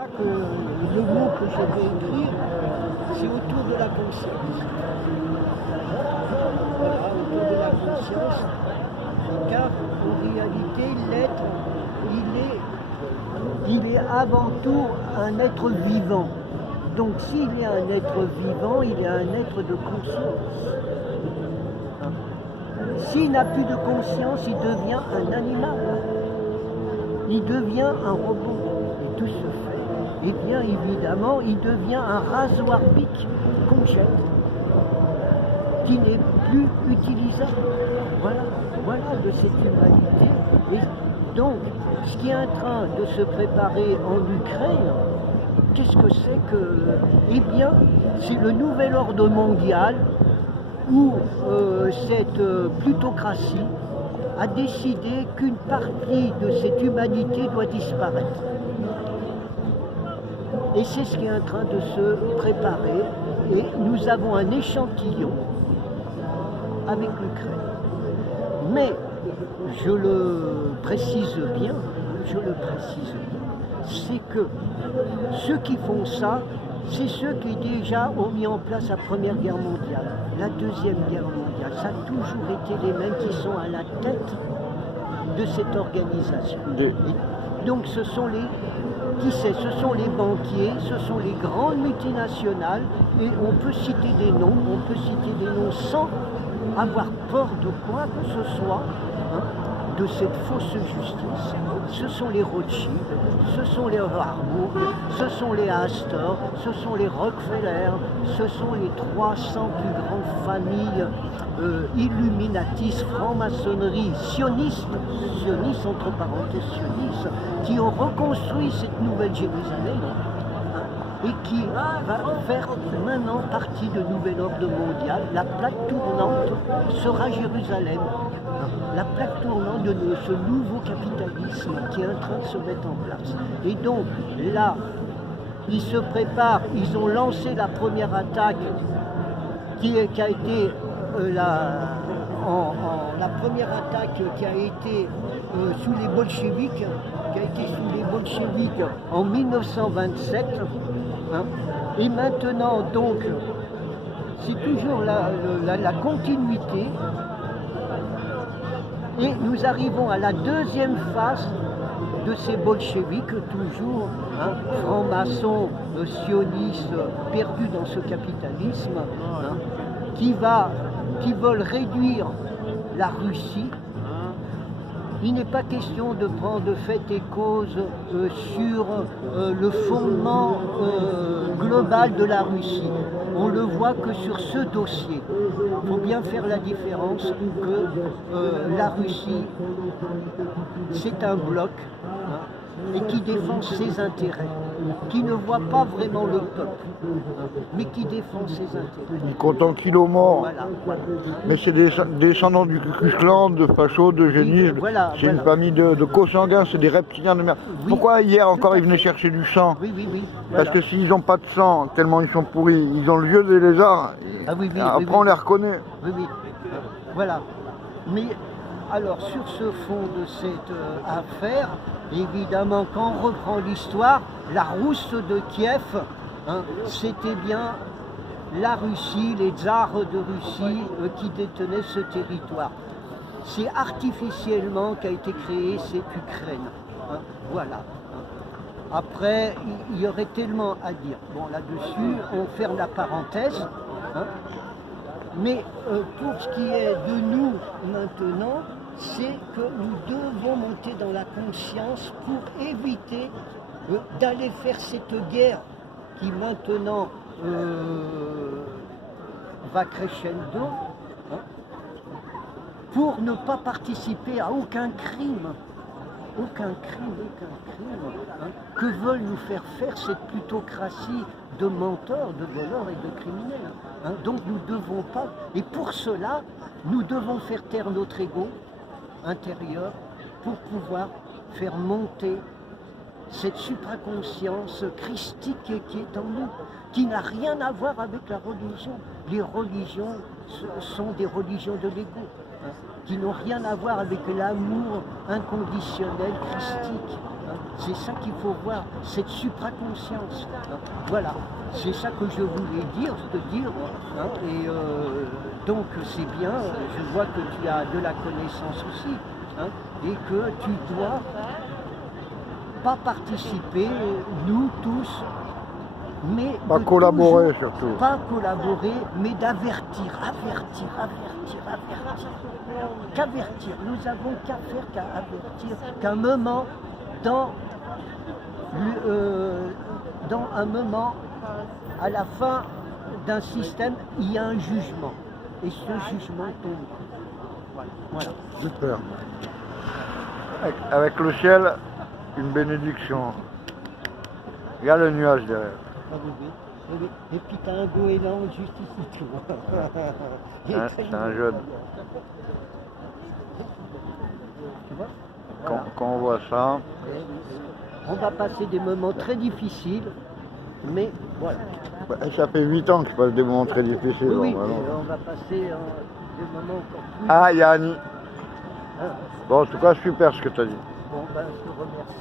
Le mot que je vais écrire, c'est autour de la conscience. Voilà, autour de la conscience, car en réalité, l'être, il est avant tout un être vivant. Donc s'il est un être vivant, il est un être de conscience. S'il n'a plus de conscience, il devient un animal. Il devient un robot. Et tout se fait. Et bien évidemment, il devient un rasoir bic qu'on jette, qui n'est plus utilisable. Voilà de cette humanité. Et donc, ce qui est en train de se préparer en Ukraine, qu'est-ce que c'est que... Eh bien, c'est le nouvel ordre mondial où cette plutocratie a décidé qu'une partie de cette humanité doit disparaître. Et c'est ce qui est en train de se préparer. Et nous avons un échantillon avec l'Ukraine. Mais, je le précise bien, c'est que ceux qui font ça, c'est ceux qui déjà ont mis en place la Première Guerre mondiale, la Deuxième Guerre mondiale. Ça a toujours été les mêmes qui sont à la tête de cette organisation. Et donc ce sont les... Qui sait, ce sont les banquiers, ce sont les grandes multinationales, et on peut citer des noms, sans avoir peur de quoi que ce soit, de cette fausse justice. Ce sont les Rothschild, ce sont les Warburg, ce sont les Astor, ce sont les Rockefeller, ce sont les 300 plus grandes familles illuminatistes, franc-maçonnerie, sionistes entre parenthèses sionistes, qui ont reconstruit cette nouvelle Jérusalem et qui va faire maintenant partie du nouvel ordre mondial. La plaque tournante sera Jérusalem. La plaque tournante de ce nouveau capitalisme qui est en train de se mettre en place. Et donc là, ils se préparent, ils ont lancé la première attaque qui a été la première attaque qui a été sous les bolcheviks, en 1927. Et maintenant, donc, c'est toujours la continuité. Et nous arrivons à la deuxième phase de ces bolcheviks, toujours francs-maçons, sionistes, perdus dans ce capitalisme, qui veulent réduire la Russie. Il n'est pas question de prendre fait et cause sur le fondement global de la Russie. On le voit que sur ce dossier. Il faut bien faire la différence que la Russie, c'est un bloc et qui défend ses intérêts, qui ne voit pas vraiment le peuple, mais qui défend ses intérêts. Il compte en kilos morts. Voilà. Mais c'est des descendants du Ku Klux Klan, de fachos, de génistes. C'est une famille de co-sanguins, c'est des reptiliens de merde. Oui. Pourquoi hier encore ils venaient chercher du sang? Oui. Parce que s'ils n'ont pas de sang, tellement ils sont pourris, ils ont le vieux des lézards. Après on les reconnaît. Oui. Voilà. Mais alors sur ce fond de cette affaire, évidemment quand on reprend l'histoire, la Rousse de Kiev, c'était bien la Russie, les tsars de Russie qui détenaient ce territoire. C'est artificiellement qu'a été créée cette Ukraine. Voilà. Après, il y aurait tellement à dire. Bon, là-dessus, on ferme la parenthèse. Mais pour ce qui est de nous maintenant, c'est que nous devons monter dans la conscience pour éviter d'aller faire cette guerre qui maintenant va crescendo, pour ne pas participer à aucun crime. Que veulent nous faire cette plutocratie de menteurs, de voleurs et de criminels. Donc nous ne devons pas, et pour cela, nous devons faire taire notre ego intérieur pour pouvoir faire monter cette supraconscience christique qui est en nous, qui n'a rien à voir avec la religion. Les religions sont des religions de l'ego, qui n'ont rien à voir avec l'amour inconditionnel christique. C'est ça qu'il faut voir, cette supraconscience. Voilà, c'est ça que je voulais te dire. Hein, et donc c'est bien, je vois que tu as de la connaissance aussi, hein, et que tu dois pas participer, nous tous, mais pas collaborer surtout. Pas collaborer, mais avertir. Qu'avertir. Nous avons qu'à faire qu'à avertir qu'à un moment, dans un moment, à la fin d'un système, il y a un jugement. Et ce jugement tombe. Voilà. Super. Avec le ciel, une bénédiction. Il y a le nuage derrière. Ah oui. Et puis tu as un goéland juste ici, tu vois. C'est un jeune. Tu vois, quand on voit ça. On va passer des moments très difficiles, mais voilà. Ça fait 8 ans que je passe des moments très difficiles. Oui, on va passer des moments encore plus... Ah, Yanni. Bon, en tout cas, super ce que tu as dit. Bon, ben, je te remercie.